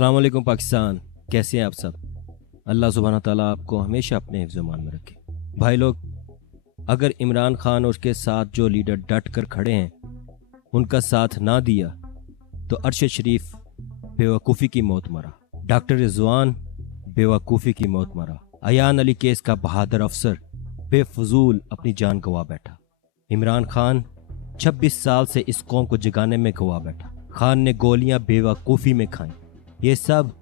अस्सलाम वालेकुम पाकिस्तान, कैसे हैं आप सब। अल्लाह सुब्हाना ताला आपको हमेशा अपने हिफ्ज़ मान में रखे। भाई लोग, अगर इमरान खान और उसके साथ जो लीडर डट कर खड़े हैं उनका साथ ना दिया तो अरशद शरीफ बेवकूफ़ी की मौत मरा, डॉक्टर रिजवान बेवकूफ़ी की मौत मरा, अयान अली केस का बहादुर अफसर बेफजूल अपनी जान गंवा बैठा, इमरान खान 26 साल से इस कौम को जगाने में गंवा बैठा, खान ने गोलियां बेवकूफ़ी में खाई। ये सब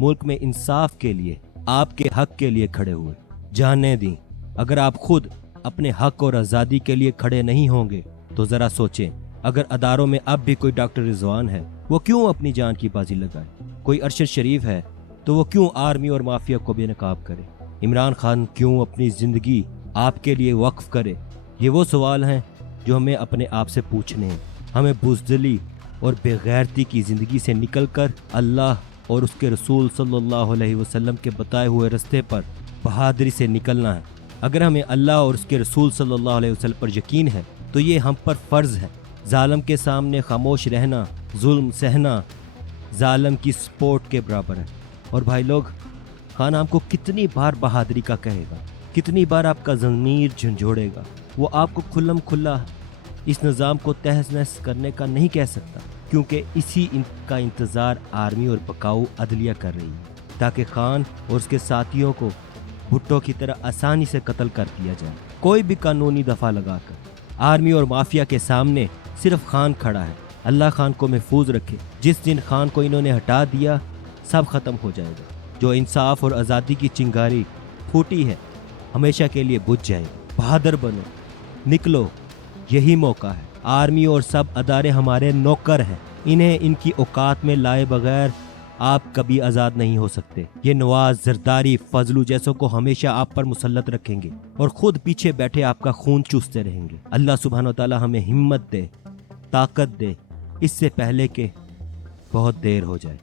मुल्क में इंसाफ के लिए, आपके हक के लिए खड़े हुए। जाने दी, अगर आप खुद अपने हक और आज़ादी के लिए खड़े नहीं होंगे तो ज़रा सोचें, अगर अदारों में अब भी कोई डॉक्टर रिजवान है वो क्यों अपनी जान की बाजी लगाए, कोई अरशद शरीफ है तो वो क्यों आर्मी और माफिया को बेनकाब करे, इमरान खान क्यों अपनी ज़िंदगी आपके लिए वक्फ करे। ये वो सवाल हैं जो हमें अपने आप से पूछने हैं। हमें बुज़दिली और बेगैरती की ज़िंदगी से निकलकर अल्लाह और उसके रसूल सल्लल्लाहु अलैहि वसल्लम के बताए हुए रास्ते पर बहादुरी से निकलना है। अगर हमें अल्लाह और उसके रसूल सल्लल्लाहु अलैहि वसल्लम पर यकीन है तो ये हम पर फ़र्ज़ है। जालिम के सामने खामोश रहना, जुल्म सहना जालिम की सपोर्ट के बराबर है। और भाई लोग, खान आपको कितनी बार बहादुरी का कहेगा, कितनी बार आपका ज़मीर झंझोड़ेगा। वो आपको खुल्लम खुल्ला इस निज़ाम को तहस नहस करने का नहीं कह सकता, क्योंकि इसी का इंतज़ार आर्मी और बकाऊ अदलिया कर रही है, ताकि खान और उसके साथियों को भुट्टो की तरह आसानी से कत्ल कर दिया जाए। कोई भी कानूनी दफ़ा लगाकर आर्मी और माफिया के सामने सिर्फ खान खड़ा है। अल्लाह खान को महफूज रखे। जिस दिन खान को इन्होंने हटा दिया सब ख़त्म हो जाएगा। जो इंसाफ और आज़ादी की चिंगारी फूटी है हमेशा के लिए बुझ जाएगी। बहादुर बनो, निकलो, यही मौका है। आर्मी और सब अदारे हमारे नौकर हैं, इन्हें इनकी औकात में लाए बगैर आप कभी आज़ाद नहीं हो सकते। ये नवाज, जरदारी, फजलू जैसों को हमेशा आप पर मुसल्लत रखेंगे और खुद पीछे बैठे आपका खून चूसते रहेंगे। अल्लाह सुब्हानो ताला हमें हिम्मत दे, ताकत दे, इससे पहले कि बहुत देर हो जाए।